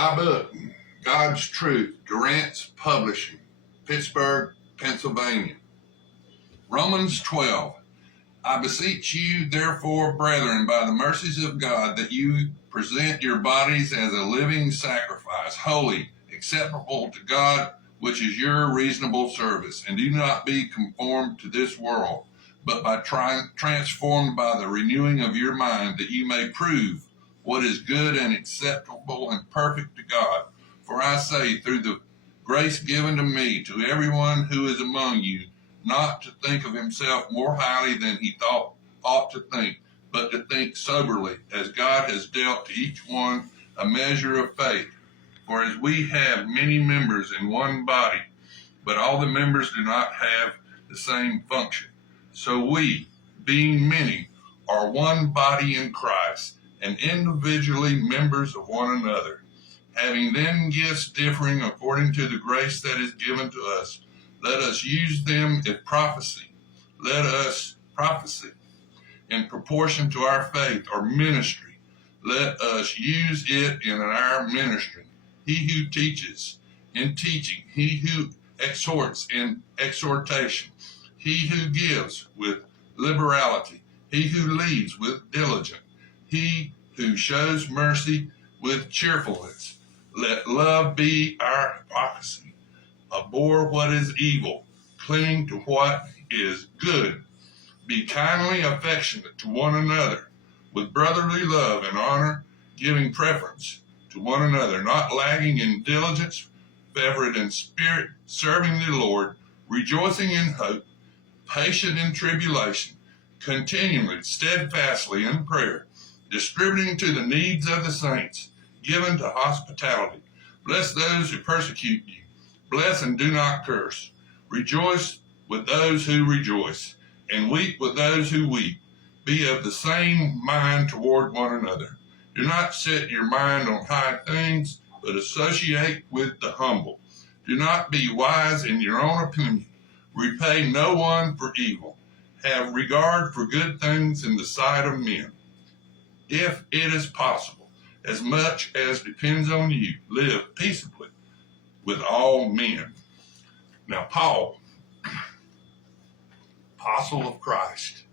My book, God's Truth, Durant's Publishing, Pittsburgh, Pennsylvania. Romans 12. I beseech you, therefore, brethren, by the mercies of God, that you present your bodies as a living sacrifice, holy, acceptable to God, which is your reasonable service. And do not be conformed to this world, but by transformed by the renewing of your mind, that you may prove what is good and acceptable and perfect to God. For I say, through the grace given to me, to everyone who is among you, not to think of himself more highly than he ought to think, but to think soberly, as God has dealt to each one a measure of faith. For as we have many members in one body, but all the members do not have the same function, so we, being many, are one body in Christ, and individually members of one another, having then gifts differing according to the grace that is given to us. Let us use them. If prophecy, let us prophesy in proportion to our faith or ministry. Let us use it in our ministry. He who teaches in teaching, he who exhorts in exhortation, he who gives with liberality, he who leads with diligence, he who shows mercy with cheerfulness. Let love be our hypocrisy. Abhor what is evil, cling to what is good. Be kindly affectionate to one another, with brotherly love and honor, giving preference to one another, not lagging in diligence, fervent in spirit, serving the Lord, rejoicing in hope, patient in tribulation, continually, steadfastly in prayer, distributing to the needs of the saints, given to hospitality. Bless those who persecute you. Bless and do not curse. Rejoice with those who rejoice, and weep with those who weep. Be of the same mind toward one another. Do not set your mind on high things, but associate with the humble. Do not be wise in your own opinion. Repay no one for evil. Have regard for good things in the sight of men. If it is possible, as much as depends on you, live peaceably with all men. Now, Paul, apostle of Christ,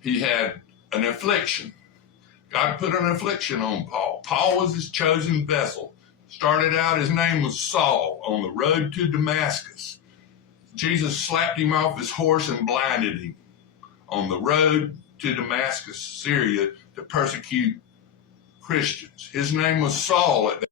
he had an affliction. God put an affliction on Paul. Paul was his chosen vessel. Started out, his name was Saul, on the road to Damascus. Jesus slapped him off his horse and blinded him on the road to Damascus, Syria, to persecute Christians. His name was Saul at that